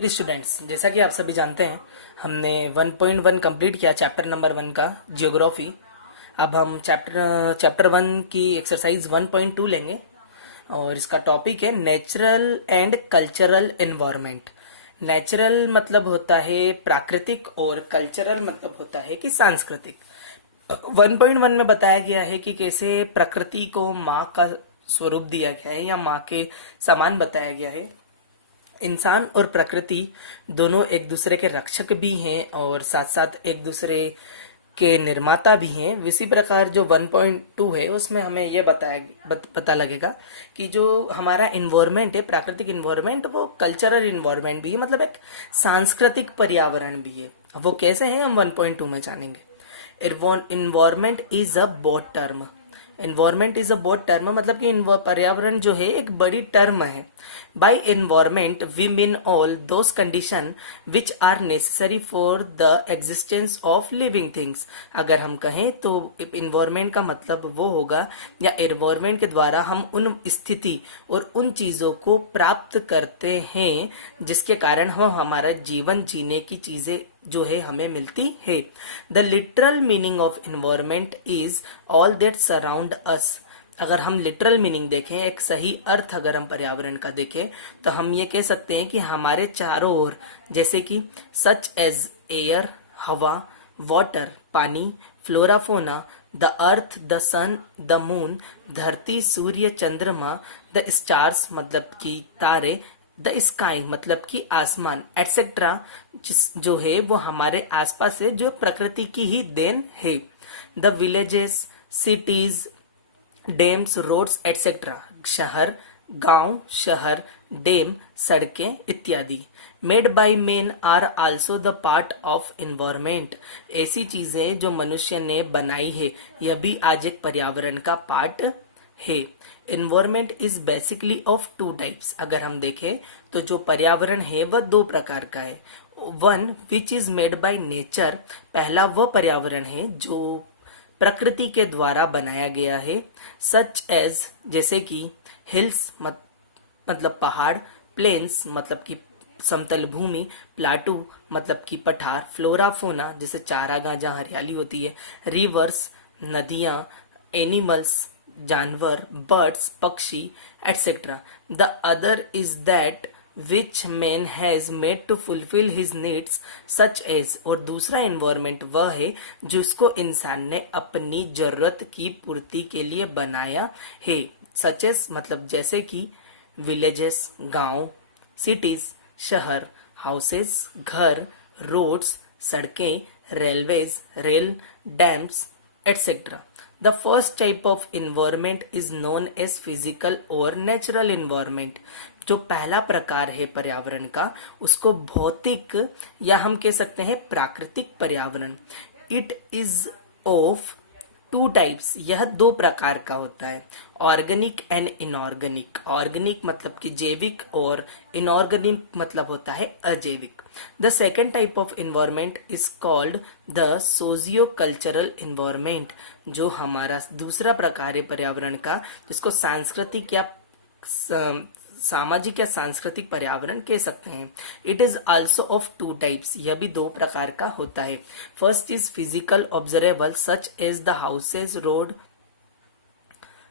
Students, जैसा कि आप सभी जानते हैं, हमने 1.1 कंप्लीट किया चैप्टर नंबर 1 का जियोग्राफी। अब हम चैप्टर 1 की एक्सरसाइज 1.2 लेंगे और इसका टॉपिक है natural and cultural environment. Natural मतलब होता है प्राकृतिक और कल्चरल मतलब होता है कि सांस्कृतिक। 1.1 में बताया गया है कि कैसे प्रकृति को माँ का स्वरूप दिया गया है या माँ के समान बताया गया है। इंसान और प्रकृति दोनों एक दूसरे के रक्षक भी हैं और साथ साथ एक दूसरे के निर्माता भी हैं। इसी प्रकार जो 1.2 है उसमें हमें यह पता लगेगा कि जो हमारा इन्वायरमेंट है, प्राकृतिक इन्वायरमेंट, वो कल्चरल इन्वायरमेंट भी है, मतलब एक सांस्कृतिक पर्यावरण भी है। वो कैसे है हम 1.2 में जानेंगे। Environment is a broad term. Environment is a broad term मतलब कि पर्यावरण जो है एक बड़ी टर्म है। By environment we mean all those condition which are necessary for the existence of living things. अगर हम कहें तो इन्वायरमेंट का मतलब वो होगा, या इन्वायरमेंट के द्वारा हम उन स्थिति और उन चीजों को प्राप्त करते हैं जिसके कारण हम हमारा जीवन जीने की चीजें जो है हमें मिलती है। The literal meaning of environment is all that surround us. अगर हम लिटरल मीनिंग देखें, एक सही अर्थ अगर हम पर्यावरण का देखें, तो हम ये कह सकते हैं कि हमारे चारों ओर, जैसे कि सच एज एयर हवा, वाटर पानी, flora fauna, the earth, the sun, the moon धरती, सूर्य, चंद्रमा, द स्टार्स मतलब कि तारे, द स्काई मतलब कि आसमान, एटसेट्रा जो है वो हमारे आसपास है, जो प्रकृति की ही देन है। The villages, cities, dams, roads etcetera शहर, गांव, शहर, डैम, सड़कें इत्यादि। Made by man are also the part of environment. ऐसी चीजें जो मनुष्य ने बनाई है, यह भी आज एक पर्यावरण का पार्ट है। Environment is basically of two types. अगर हम देखें तो जो पर्यावरण है वह दो प्रकार का है। One which is made by nature. पहला वह पर्यावरण है जो प्रकृति के द्वारा बनाया गया है। सच एज जैसे कि हिल्स मतलब पहाड़, प्लेन्स मतलब कि समतल भूमि, प्लाटू मतलब कि पठार, फ्लोरा फोना जैसे चारागाह जहाँ हरियाली होती है, रिवर्स नदियां, एनिमल्स जानवर, बर्ड्स पक्षी etcetera. The other is that which man has made to fulfil his needs such as. और दूसरा एनवायरमेंट वह है जिसको इंसान ने अपनी जरूरत की पूर्ति के लिए बनाया है। सच एज मतलब जैसे कि विलेजेस गांव, सिटीज शहर, हाउसेस घर, रोड्स सड़कें, railways rail, dams etcetera. The first type of environment is known as physical और natural environment। जो पहला प्रकार है पर्यावरण का उसको भौतिक या हम कह सकते हैं प्राकृतिक पर्यावरण। It is of two types. यह दो प्रकार का होता है, ऑर्गेनिक एंड इनऑर्गेनिक। ऑर्गेनिक मतलब कि जैविक और इनऑर्गेनिक मतलब होता है अजैविक। The second type of environment is called the socio cultural environment. जो हमारा दूसरा प्रकार है पर्यावरण का जिसको सांस्कृतिक या सामाजिक या सांस्कृतिक पर्यावरण कह सकते हैं। It is also of two types. यह भी दो प्रकार का होता है। First is physical observable such as the houses, road,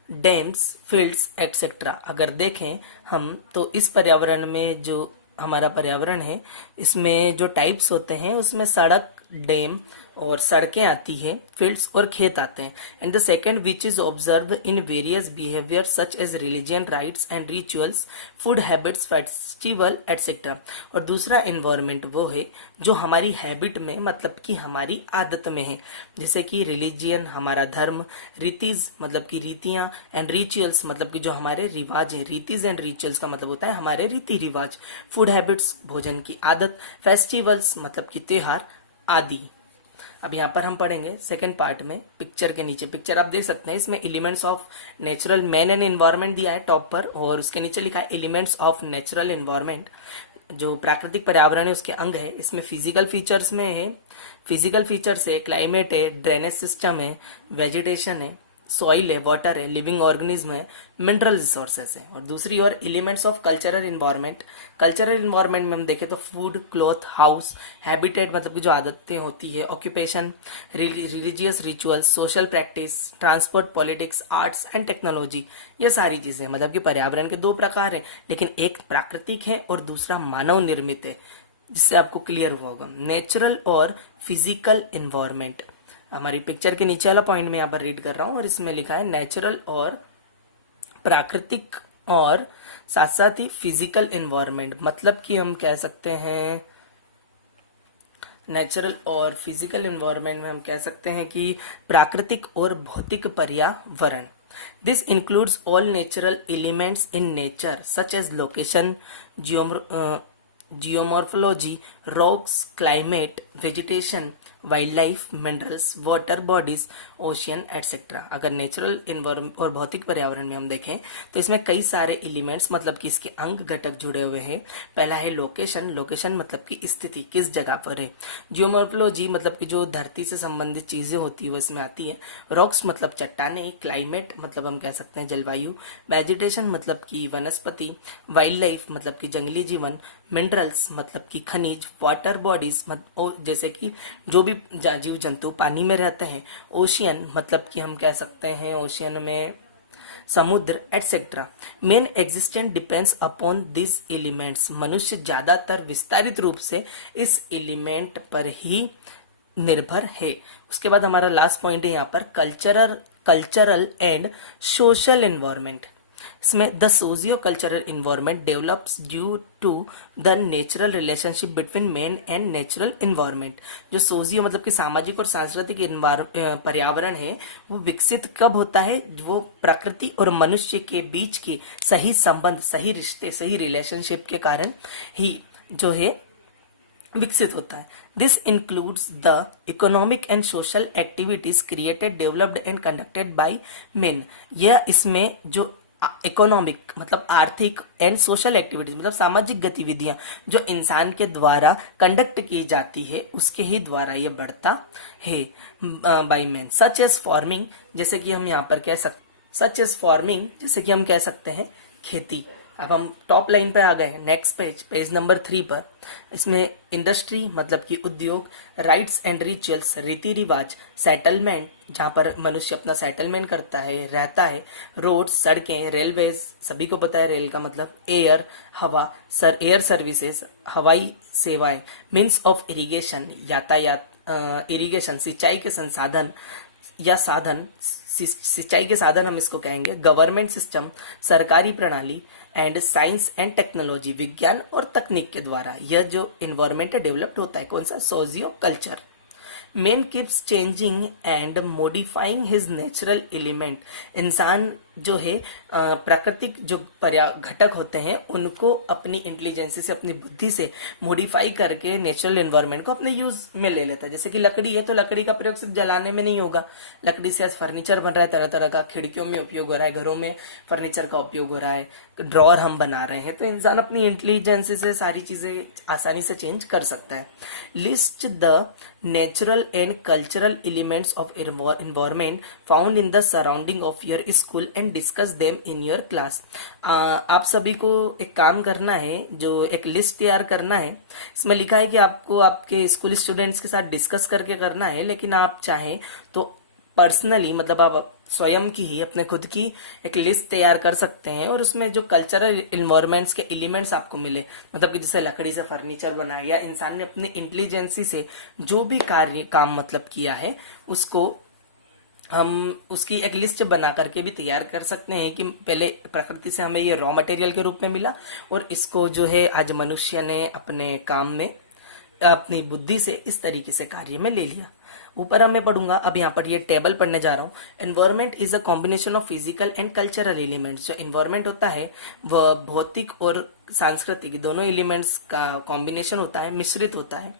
dams, fields etcetera. अगर देखें हम तो इस पर्यावरण में जो हमारा पर्यावरण है इसमें जो टाइप्स होते हैं उसमें सड़क, डैम और सड़कें आती है, फील्ड्स और खेत आते हैं। And the second which is observe in various behaviour such as religion, rites and rituals, food habits, festival etcetera. और दूसरा इन्वायरमेंट वो है जो हमारी हैबिट में मतलब कि हमारी आदत में है, जैसे कि रिलीजियन हमारा धर्म, रीतिज मतलब कि रीतियां, एंड रिचुअल्स मतलब कि जो हमारे रिवाज है। रीतिज एंड रिचुअल्स का मतलब होता है हमारे रीति रिवाज। फूड हैबिट्स भोजन की आदत, फेस्टिवल्स मतलब कि त्योहार आदि। अब यहाँ पर हम पढ़ेंगे सेकंड पार्ट में। पिक्चर के नीचे पिक्चर आप देख सकते हैं, इसमें elements of natural man and environment दिया है टॉप पर, और उसके नीचे लिखा है एलिमेंट्स ऑफ नेचुरल एनवायरनमेंट। जो प्राकृतिक पर्यावरण है उसके अंग है। इसमें फिजिकल फीचर्स में है, फिजिकल फीचर्स है, क्लाइमेट है, ड्रेनेज सिस्टम है, वेजिटेशन है, सॉइल है, वाटर है, लिविंग ऑर्गेनिज्म है, मिनरल रिसोर्सेस है। और दूसरी ओर elements of cultural environment. Cultural environment में हम देखें तो फूड, क्लॉथ, हाउस, हैबिटेट मतलब कि जो आदतें होती है, occupation, religious rituals, social practice, transport, politics, arts and technology, ये सारी चीजें मतलब कि पर्यावरण के दो प्रकार हैं, लेकिन एक प्राकृतिक है और दूसरा मानव निर्मित है, जिससे आपको क्लियर हुआ होगा। नेचुरल और फिजिकल इन्वायरमेंट, हमारी पिक्चर के नीचे वाला पॉइंट में यहाँ पर रीड कर रहा हूँ और इसमें लिखा है नेचुरल और प्राकृतिक और साथ साथ ही फिजिकल इन्वायरमेंट, मतलब कि हम कह सकते हैं नेचुरल और फिजिकल इन्वायरमेंट में हम कह सकते हैं कि प्राकृतिक और भौतिक पर्यावरण। This includes all natural elements in nature such as location, geomorphology, rocks, climate, vegetation, wild life, minerals, water bodies, ocean etcetera. अगर नेचुरल इन्वायरमेंट और भौतिक पर्यावरण में हम देखें तो इसमें कई सारे एलिमेंट्स मतलब कि इसके अंग घटक जुड़े हुए हैं। पहला है लोकेशन, लोकेशन मतलब कि स्थिति, किस जगह पर है। जियोमॉर्फोलॉजी मतलब कि जो धरती से संबंधित चीजें होती है वो इसमें आती है। रॉक्स मतलब चट्टाने, क्लाइमेट मतलब हम कह सकते हैं जलवायु, वेजिटेशन मतलब कि वनस्पति, वाइल्ड लाइफ मतलब कि जंगली जीवन, मिनरल्स मतलब कि खनिज, वाटर बॉडीज जैसे कि जो भी जीव जंतु पानी में रहते हैं, ओशियन मतलब कि हम कह सकते हैं ओशियन में समुद्र etcetera. Main existence depends upon this elements, मनुष्य ज्यादातर विस्तारित रूप से इस एलिमेंट पर ही निर्भर है। उसके बाद हमारा लास्ट पॉइंट है यहाँ पर कल्चरल एंड सोशल एनवायरनमेंट। इसमें the socio cultural environment develops due to the natural relationship between man and natural environment. जो सोशियो मतलब कि सामाजिक और सांस्कृतिक पर्यावरण है वो विकसित कब होता है, वो प्रकृति और मनुष्य के बीच के सही संबंध, सही रिश्ते, सही रिलेशनशिप के कारण ही जो है विकसित होता है। This includes the economic and social activities created, developed and conducted by main. यह इसमें जो इकोनॉमिक मतलब आर्थिक एंड सोशल एक्टिविटीज मतलब सामाजिक गतिविधियां जो इंसान के द्वारा कंडक्ट की जाती है उसके ही द्वारा यह बढ़ता है by man. Such as farming, जैसे कि हम यहाँ पर कह सकते सच एज फार्मिंग जैसे कि हम कह सकते हैं खेती। अब हम टॉप लाइन पे आ गए, नेक्स्ट पेज नंबर 3 पर। इसमें इंडस्ट्री मतलब कि उद्योग, राइट्स एंड रिचुअल्स रीति रिवाज, सेटलमेंट जहाँ पर मनुष्य अपना सेटलमेंट करता है, रहता है, रोड्स सड़कें, रेलवेज सभी को पता है रेल का मतलब एयर, हवा, एयर सर्विसेज हवाई सेवाएं, मीन्स ऑफ इरिगेशन यातायात, इरिगेशन सिंचाई के संसाधन या साधन, सिंचाई के साधन हम इसको कहेंगे, गवर्नमेंट सिस्टम सरकारी प्रणाली, एंड साइंस एंड टेक्नोलॉजी विज्ञान और तकनीक के द्वारा यह जो इन्वायरमेंट डेवलप्ड होता है। कौन सा? Socio culture. Man keeps changing and modifying his natural element. इंसान जो है प्राकृतिक जो घटक होते हैं उनको अपनी इंटेलिजेंसी से, अपनी बुद्धि से मॉडिफाई करके नेचुरल एनवायरनमेंट को अपने यूज में ले लेता है। जैसे कि लकड़ी है तो लकड़ी का प्रयोग सिर्फ जलाने में नहीं होगा, लकड़ी से आज फर्नीचर बन रहा है, तरह तरह का खिड़कियों में उपयोग हो रहा है, घरों में फर्नीचर का उपयोग हो रहा है, ड्रॉर हम बना रहे हैं। तो इंसान अपनी इंटेलिजेंसी से सारी चीजें आसानी से चेंज कर सकता है। List the natural and cultural elements of environment found in the surrounding of your school and discuss them in your class. आप सभी को एक काम करना है, जो एक लिस्ट तैयार करना है। इसमें लिखा है कि आपको आपके स्कूल स्टूडेंट्स के साथ डिस्कस करके करना है, लेकिन आप चाहें तो पर्सनली मतलब आप स्वयं की ही अपने खुद की एक लिस्ट तैयार कर सकते हैं और उसमें जो कल्चरल इन्वायरमेंट्स के एलिमेंट्स आपको मिले, मतलब कि जैसे लकड़ी से फर्नीचर बनाया या इंसान ने अपनी इंटेलिजेंसी से जो भी काम मतलब किया है उसको हम उसकी एक लिस्ट बना करके भी तैयार कर सकते हैं कि पहले प्रकृति से हमें ये रॉ मटेरियल के रूप में मिला और इसको जो है आज मनुष्य ने अपने काम में अपनी बुद्धि से इस तरीके से कार्य में ले लिया। ऊपर हमें पढ़ूंगा, अब यहाँ पर ये टेबल पढ़ने जा रहा हूँ। Environment is a combination of physical and cultural elements. जो एनवायरमेंट होता है वह भौतिक और सांस्कृतिक, दोनों एलिमेंट्स का कॉम्बिनेशन होता है, मिश्रित होता है।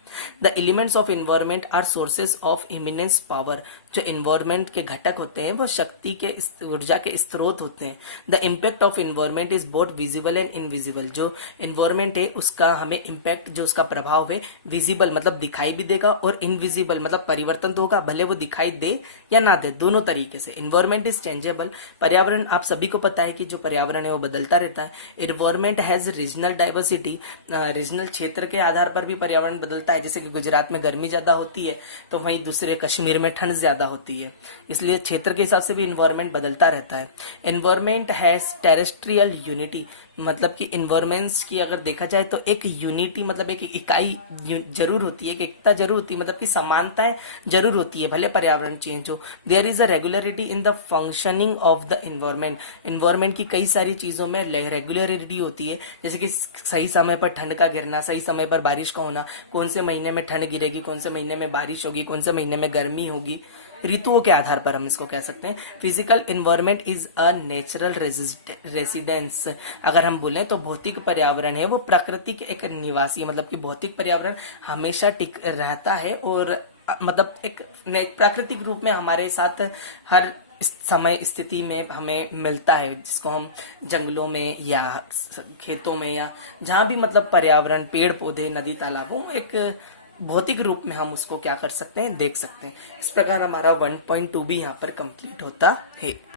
The elements of environment are sources of immense power. जो इन्वायरमेंट के घटक होते हैं वो शक्ति के, ऊर्जा के स्रोत होते हैं। The impact of environment is both visible and invisible. जो इन्वायरमेंट है उसका हमें इम्पैक्ट, जो उसका प्रभाव है, विजिबल मतलब दिखाई भी देगा, और इनविजिबल मतलब परिवर्तन तो होगा, भले वो दिखाई दे या ना दे, दोनों तरीके से। Environment is changeable. पर्यावरण, आप सभी को पता है कि जो पर्यावरण है वो बदलता रहता है। Environment has regional diversity. Regional क्षेत्र के आधार पर भी पर्यावरण बदलता है। जैसे कि गुजरात में गर्मी ज्यादा होती है तो वहीं दूसरे कश्मीर में ठंड ज्यादा होती है, इसलिए क्षेत्र के हिसाब से भी इन्वायरमेंट बदलता रहता है। Environment has terrestrial unity. मतलब कि इन्वायरमेंट्स की अगर देखा जाए तो एक यूनिटी मतलब एक इकाई जरूर होती है, एक एकता जरूर होती है, मतलब कि समानताएं जरूर होती है, भले पर्यावरण चेंज हो। There is a regularity in the functioning of the environment. Environment की कई सारी चीजों में रेगुलरिटी होती है, जैसे कि सही समय पर ठंड का गिरना, सही समय पर बारिश का होना, कौन से महीने में ठंड गिरेगी, कौन से महीने में बारिश होगी, कौन से महीने में गर्मी होगी, ऋतुओं के आधार पर हम इसको कह सकते हैं। Physical environment is a natural residence. अगर हम बोलें तो भौतिक पर्यावरण है वो प्रकृति के एक निवासी है, मतलब कि भौतिक पर्यावरण हमेशा टिक रहता है और मतलब एक प्राकृतिक रूप में हमारे साथ हर समय स्थिति में हमें मिलता है, जिसको हम जंगलों में या खेतों में या जहाँ भी मतलब पर्यावरण, पेड़ पौधे, नदी तालाबों, एक भौतिक रूप में हम उसको क्या कर सकते हैं, देख सकते हैं। इस प्रकार हमारा 1.2 भी यहाँ पर कंप्लीट होता है।